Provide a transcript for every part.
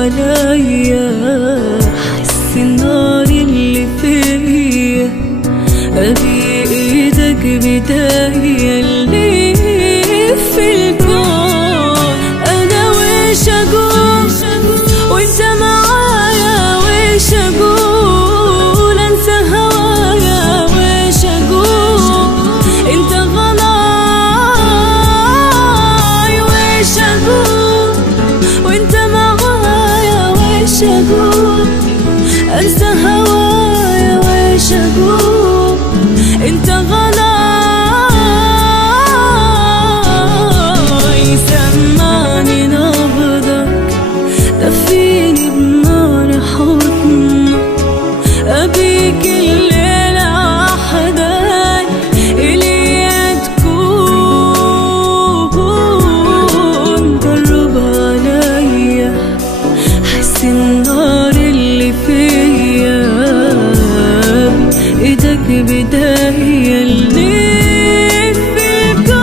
عليا، حس النار اللي فيا، ابي ايدك بداية اللي في الكون. انا وش اقول وانت معايا، وش اقول انسى هوايا، وش اقول انت غلاي، وش اقول وانت معايا، وش اقول انسى هوايا، وش اقول انت غلاي. سمعني نبضك، دفيني بنار حضنك، ابيك الليلة احداي الي تكون. قرب عليا، حس النار اللي فيا، ايدك بداية اللي في الكون.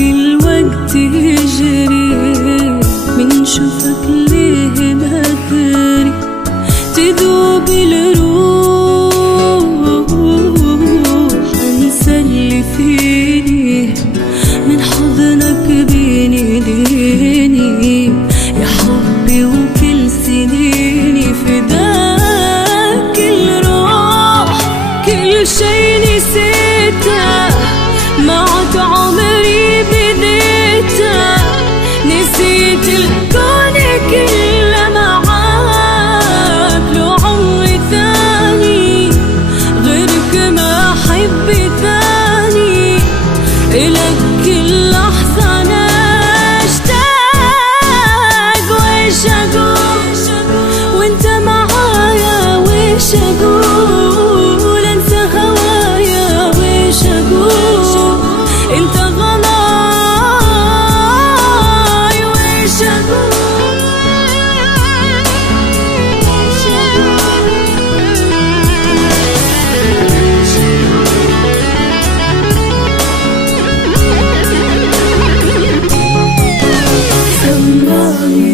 الوقت يجري من شوفك ليه بكري، تذوب الروح، انسى اللي فيني من حضنك بيني ديني يا حبي، وكل سنيني فداك الروح. كل شي نسيته معك عمري بديته، نسيت الكون كله معاك، لو عمري ثاني غيرك ما أحب ثاني، إلك كل لحظة أنا أشتاق. وش أقول وأنت معايا، وش أقول أنسى هوايا، وش أقول انت غلاي، وش اقول سمعني